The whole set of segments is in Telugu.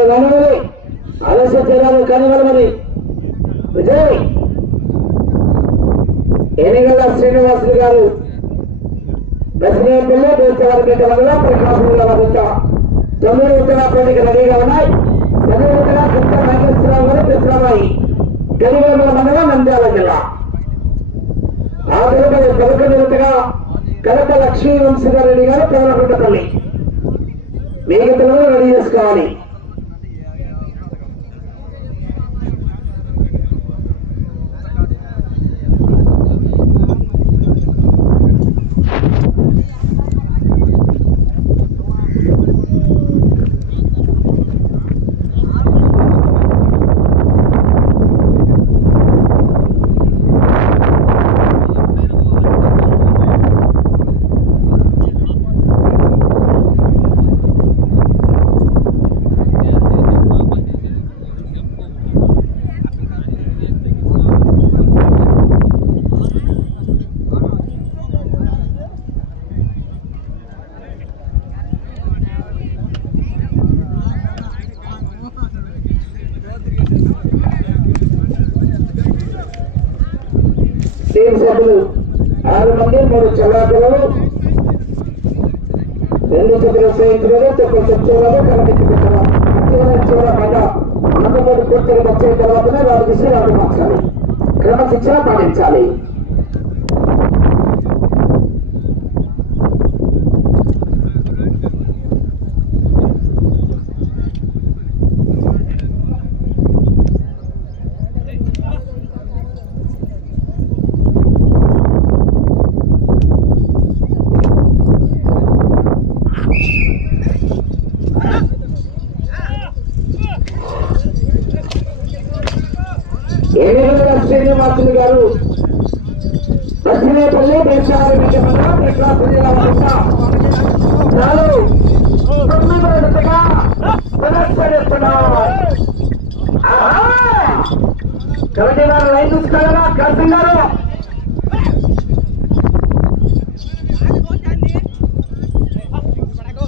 కనవాలి కనవాలి. ఆలస్య తీరాలు కనవలమని విజయ్! ఎనిగల శ్రీనివాసులు గారు. దశనేపల్లి దేశవారిపేట వల్ల ప్రకాశంలో వద్ద తొమ్మిది ఉత్తరాపేటకి రెడీగా ఉన్నాయి. తొమ్మిది ఉత్తర కొత్త నాగేశ్వరరావు గారు ప్రశ్నమాయి గడివేల మండలం నంద్యాల జిల్లా. ఆ తదుపరి ప్రముఖ నిరతగా కలప లక్ష్మీ వంశీధర్ రెడ్డి గారు పేరగుంటపల్లి మిగతలో రెడీ చేసుకోవాలి. టీం సభ్యులు ఆరు మంది మూడు చల్లాపిల్లలు రెండు చేతులు స్నేహితులు తక్కువ చెప్తున్నారు కనిపించుకుంటున్నారు చివర పడ్డ అన్నపడి పూర్తిగా వచ్చే తర్వాతనే వారికి శ్రీరాము మార్చాలి క్రమశిక్షణ పాటించాలి ఏనుగుల శ్రీనివాసులు గారు దక్షిణేపల్లి దేశాలు ప్రకాశం జిల్లా వద్ద చాలు తొమ్మిది విడతగా పునశ్చరిస్తున్నారు కమిటీ వారు లైన్ చూసుకోవాలా కర్సింగ్ గారు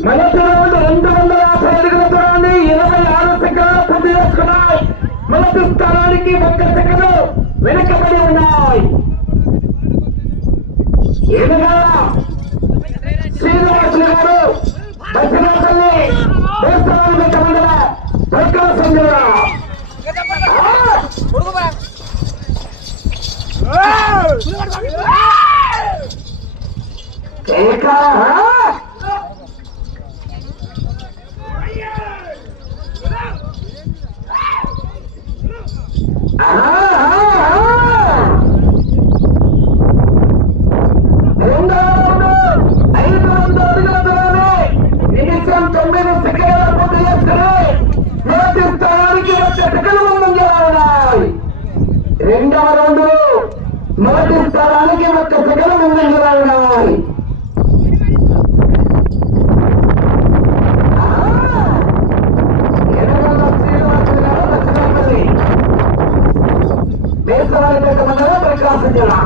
మొదటి రౌండ్ రెండు వందల యాభై అడుగుల దూరాన్ని ఇరవై ఆరు సెకండ్లు పూర్తి చేసుకున్నాయి మొదటి స్థానానికి ఒక్క సెకండ్ వెనుకబడి ఉన్నాయి ఎదుగా శ్రీనివాసులు గారు దక్షిణాపల్లి దేశవాళి పెట్ట మండల ప్రకాశం జిల్లా కేకా ఐదు వందల అడుగుల దూరాన్ని నిమిషం తొమ్మిది సెకండ్ల పూర్తి చేసుకుని మొదటి స్థానానికి వచ్చే సెకండ్లు ముందంజలాఉన్నాయి రెండవ రౌండ్ మొదటి స్థలానికి ఒక్క సెకండ్ ముందంజలాఉన్నాయి ఎనగల ప్రకాశం జిల్లా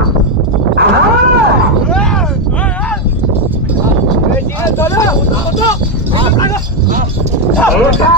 ఏకా!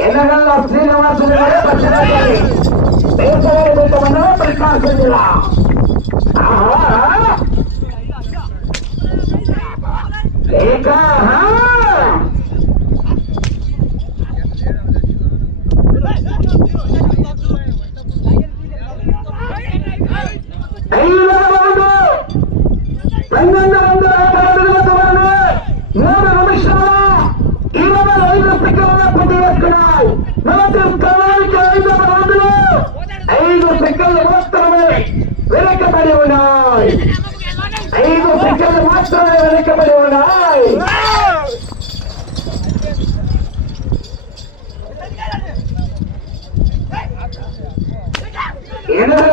ఎనగల్లో శ్రీనివాసుని దేశవారి పెట్టమన్నా ప్రకాశం జిల్లా లేక ఐదు పన్నెండు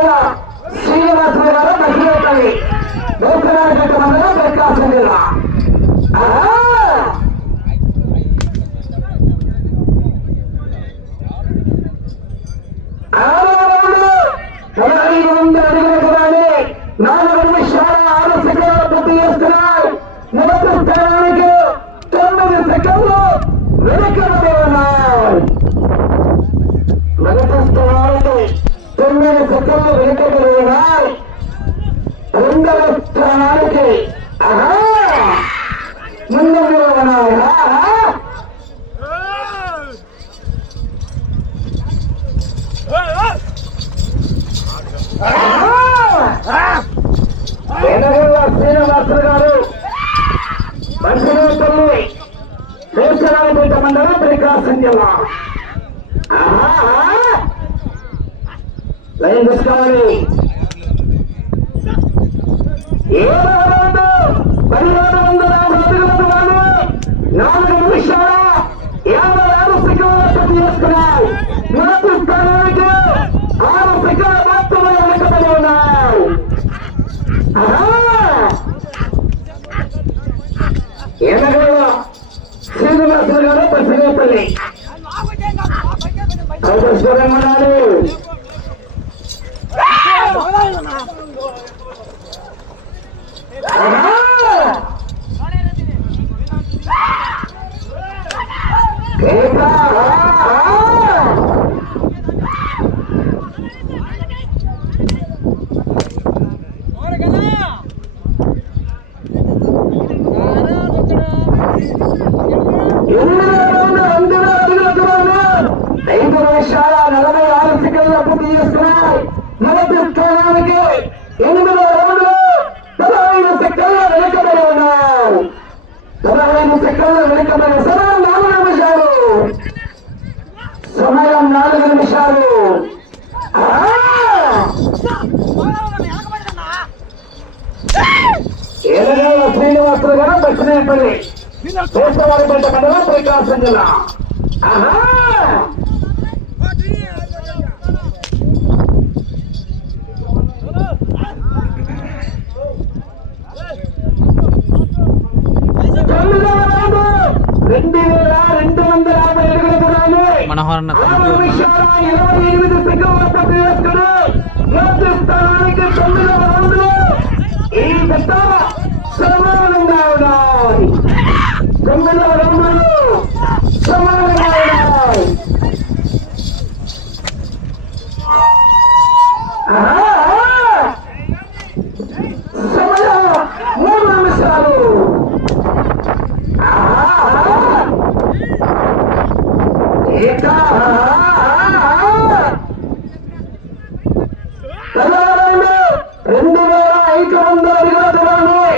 ఎదురుగా శ్రీనివాసులు గారు మహిళపల్లి నూతనాగత మండలం ప్రకాశం జిల్లా ఆహా! ఆరో రౌండ్ పదహైదు వందల అడుగుల దూరాన్ని నాలుగు నిమిషాల ఆరు సెకండ్లు పూర్తి చేస్తున్నాయి మొదటి స్థానానికి తొమ్మిది సెకండ్లు వెనకబడి ఉన్నాయి మొదటి స్థానానికి తొమ్మిది సెకండ్లు వెనుకబడి ఉన్నాయి రెండవ స్థానానికి ముందు ఎనగల్ల శ్రీనివాసులు గారు మంచినీపల్లి కేశరాలపేట మండలం ప్రకాశం జిల్లా ఆహా! లైన్ తీసుకోవాలి నాలుగు నిమిషాల యాభై ఆరు సెకండ్ల పూర్తి మొదటి స్థానానికి ఆరు సెకండ్ల మాత్రమే వెనకబడి ఉన్నాయి శ్రీనివాసులు గారు పసిరేపల్లి అవసరమన్నారు ఐదు నిమిషాల నలభై ఆరు సెకండ్ల పూర్తి చేస్తున్నాయి మొదటి స్థానానికి ఎనిమిది రౌండ్లు పదహైదు సెకండ్ల వెనుకబడి ఉన్నాయి పదహైదు సెకండ్ల వెనుకబడి సమయం నాలుగు నిమిషాలు సమయం నాలుగు నిమిషాలు ఆ! ఏలగల్ల శ్రీనివాసులు గారు దక్షిణపల్లి. దేశవారిపేట మండలం ప్రకాశం జిల్లా. రౌండ్ రెండు వేల రెండు వందల యాభై అడుగుల ఆరు నిమిషాల ఇరవై ఎనిమిది సెకండ్ల పూర్తి చేసుకుని మొదటి స్థానానికి తొమ్మిదవ రౌండ్ ఈ జత సమానంగా ఉన్నాయి తొమ్మిదవ రౌండ్లు సమానంగా ఉన్నాయి ఆహా! సమయం మూడు నిమిషాలు ఆహా! ఏక తెల్లవారండి రెండు వేల ఐదు వందల అడుగుల దూరాన్ని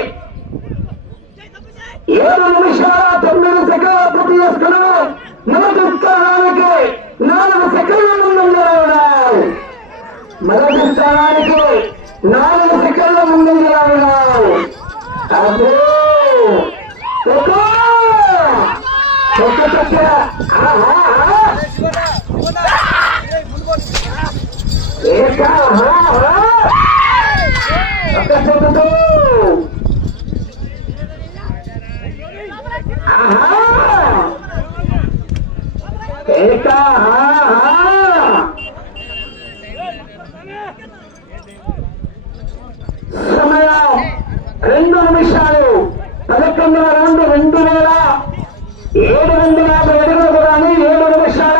ఏడు నిమిషాల తొమ్మిది సెకండ్ల పూర్తి చేసుకున్నాం మొదటి స్థానానికి నాలుగు సెకండ్ల ముందు ఉన్నాయి మొదటి స్థానానికి నాలుగు సెకండ్ల ముందు ఉన్నాయి ఒక్క చక్క ఆహా ఒక్క చక్కతో ఆహా ఏక ఆహా సమయం రెండు నిమిషాలు పదకొండవ రౌండ్ రెండు వేల ఏడు వందల యాభై అడుగుల దూరాన్ని ఏడు నిమిషాల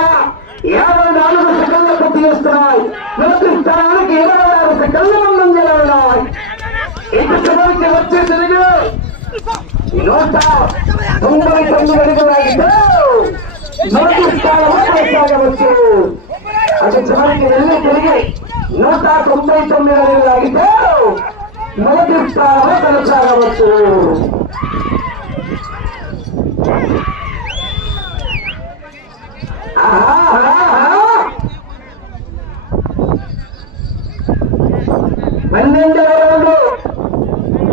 స్థానానికి వచ్చి తిరిగి నూట తొంభై తొమ్మిది అడుగులు ఆగితే మొదటి స్థానంలో కొనసాగవచ్చు అది చివరికి వెళ్ళి తిరిగి నూట తొంభై తొమ్మిది అడుగులు ఆగితే మొదటి స్థానంలో కొనసాగవచ్చు పన్నెండవ రౌండ్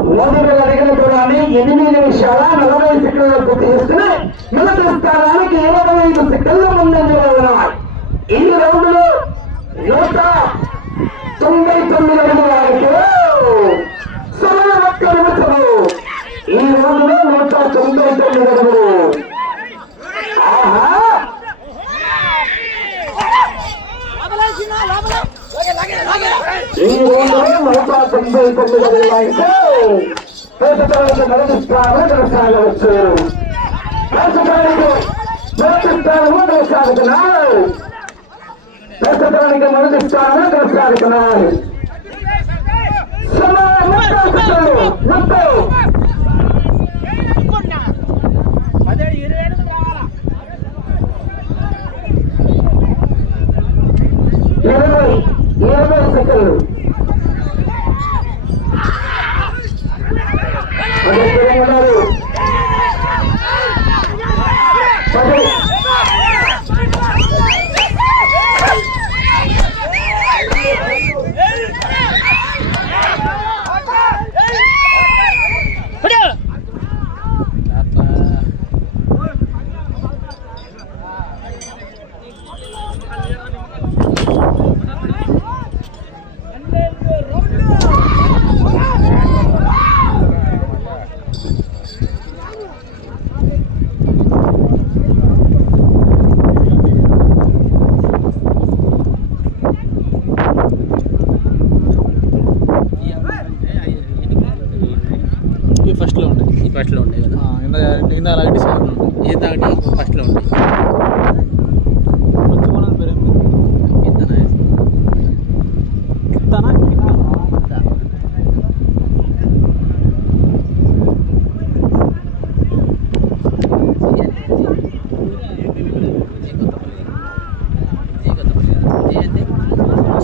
మూడు వేల అడిగిన కూడా ఎనిమిది నిమిషాల నలభై సెకండ్లు పూర్తి చేసుకుని మొదటి స్థానానికి ఇరవై ఐదు సెకండ్లు ముందంజలో ఉన్నాయి ఈ రౌండ్లో నూట తొంభై తొమ్మిది అడుగుల వరకు సమయ ఒక్క నిమిషము ఈ రౌండ్లో నూట తొంభై తొమ్మిది అడుగులు ఆహా ఈ రోజులో నూట తొంభై తొమ్మిది కొనసాగవచ్చు ప్రస్తుతానికి మొదటి కొనసాగుతున్నారు ప్రస్తుతానికి మొదటి కొనసాగుతున్నారు ముప్పై సెకండ్లు ముప్పై అదే ఇరవై ఎనిమిది రావాలా ఇరవై ఇరవై సెకండ్లు అదే తెలంగాణలో పది ఈ ఫస్ట్లో ఉంటాయి ఈ ఫస్ట్లో ఉండే కదా ఆ, ఇందా ఇందా లైట్ ఉంటాయి ఈత ఒకటి ఫస్ట్లో ఉంది మంచి కొనాలి పేరు ఏం పేరు? కిత్తానా కిత్తా.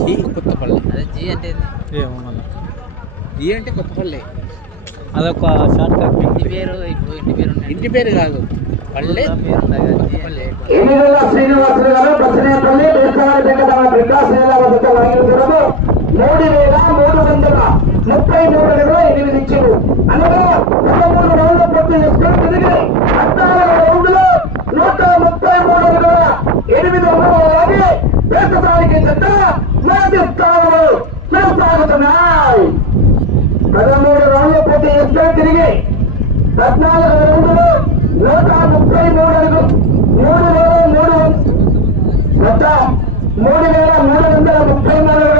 జీ కొత్తపల్లి. అదే జీ అంటే జీ అంటే కొత్తపల్లి. అదొక షార్ట్ కట్ ఇంటి పేరు ఇప్పుడు ఇంటి పేరు. ఇంటి పేరు కాదు పల్లె. శ్రీనివాసులు గారు వాయించడము మూడు వేల మూడు వందల ముప్పై మూడు అడుగుల ఎనిమిది ఇచ్చారు అనగా పదమూడు రౌండ్ల పూర్తి చేసుకుని తిరిగి పద్నాలుగు రౌండ్లు నూట ముప్పై మూడు అడుగుల ఎనిమిది వందల అలాగే ప్రస్తుతానికి జత మొదటి స్థానంలో కొనసాగుతున్నాయి. పదమూడు రౌండ్ల ప్రతి ఎస్లో తిరిగి పద్నాలుగు రౌండ్లు నూట ముప్పై మూడు అడుగు. మూడు వేల మూడు. మొత్తం మూడు వేల మూడు వందల ముప్పై మూడు